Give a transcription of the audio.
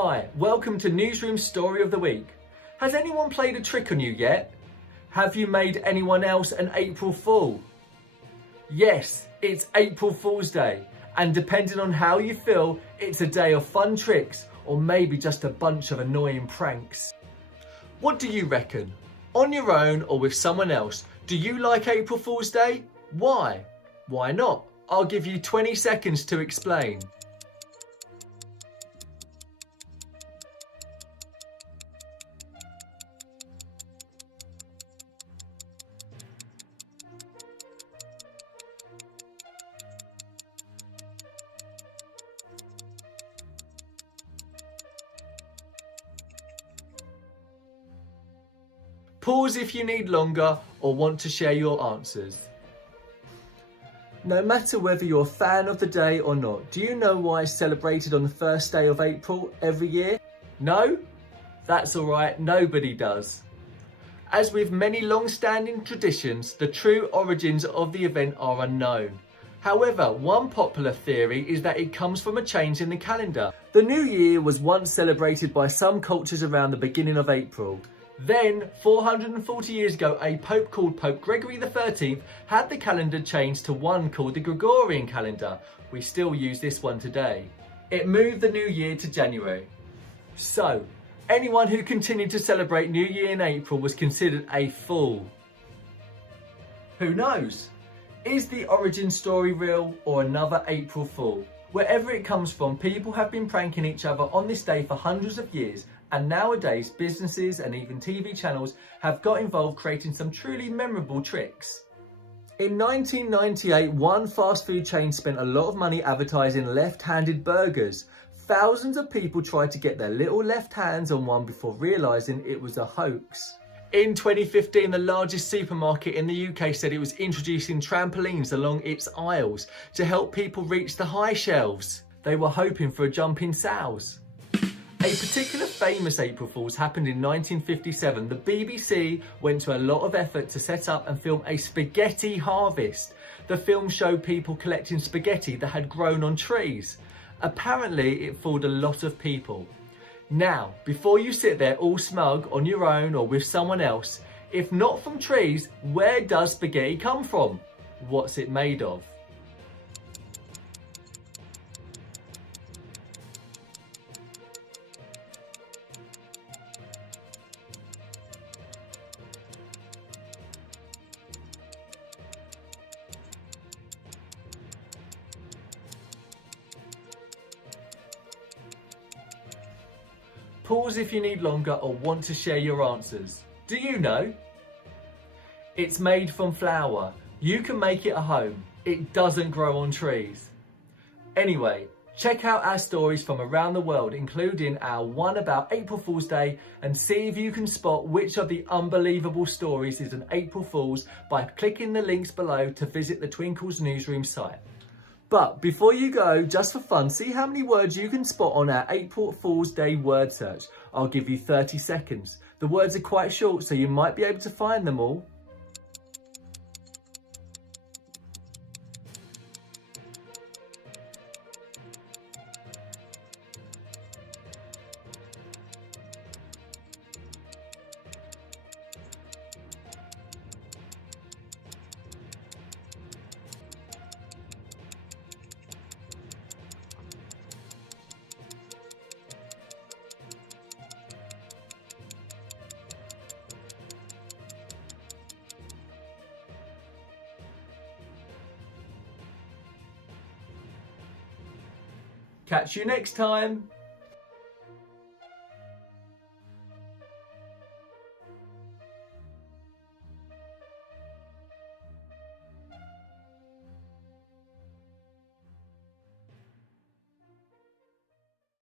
Hi, welcome to NewsRoom Story of the Week. Has anyone played a trick on you yet? Have you made anyone else an April Fool? Yes, it's April Fool's Day, and depending on how you feel, it's a day of fun tricks or maybe just a bunch of annoying pranks. What do you reckon? On your own or with someone else, do you like April Fool's Day? Why? Why not? I'll give you 20 seconds to explain. Pause if you need longer or want to share your answers. No matter whether you're a fan of the day or not, do you know why it's celebrated on the first day of April every year? No? That's alright, nobody does. As with many long-standing traditions, the true origins of the event are unknown. However, one popular theory is that it comes from a change in the calendar. The New Year was once celebrated by some cultures around the beginning of April. Then, 440 years ago, a pope called Pope Gregory XIII had the calendar changed to one called the Gregorian calendar. We still use this one today. It moved the new year to January. So, anyone who continued to celebrate New Year in April was considered a fool. Who knows? Is the origin story real or another April Fool? Wherever it comes from, people have been pranking each other on this day for hundreds of years, and nowadays businesses and even TV channels have got involved creating some truly memorable tricks. In 1998, one fast food chain spent a lot of money advertising left-handed burgers. Thousands of people tried to get their little left hands on one before realising it was a hoax. In 2015, the largest supermarket in the UK said it was introducing trampolines along its aisles to help people reach the high shelves. They were hoping for a jump in sales. A particular famous April Fool's happened in 1957. The BBC went to a lot of effort to set up and film a spaghetti harvest. The film showed people collecting spaghetti that had grown on trees. Apparently, it fooled a lot of people. Now, before you sit there all smug on your own or with someone else, if not from trees, where does spaghetti come from? What's it made of? Pause if you need longer or want to share your answers. Do you know? It's made from flour. You can make it at home. It doesn't grow on trees. Anyway, check out our stories from around the world, including our one about April Fool's Day, and see if you can spot which of the unbelievable stories is an April Fool's by clicking the links below to visit the Twinkl NewsRoom site. But before you go, just for fun, see how many words you can spot on our April Fool's Day word search. I'll give you 30 seconds. The words are quite short, so you might be able to find them all. Catch you next time.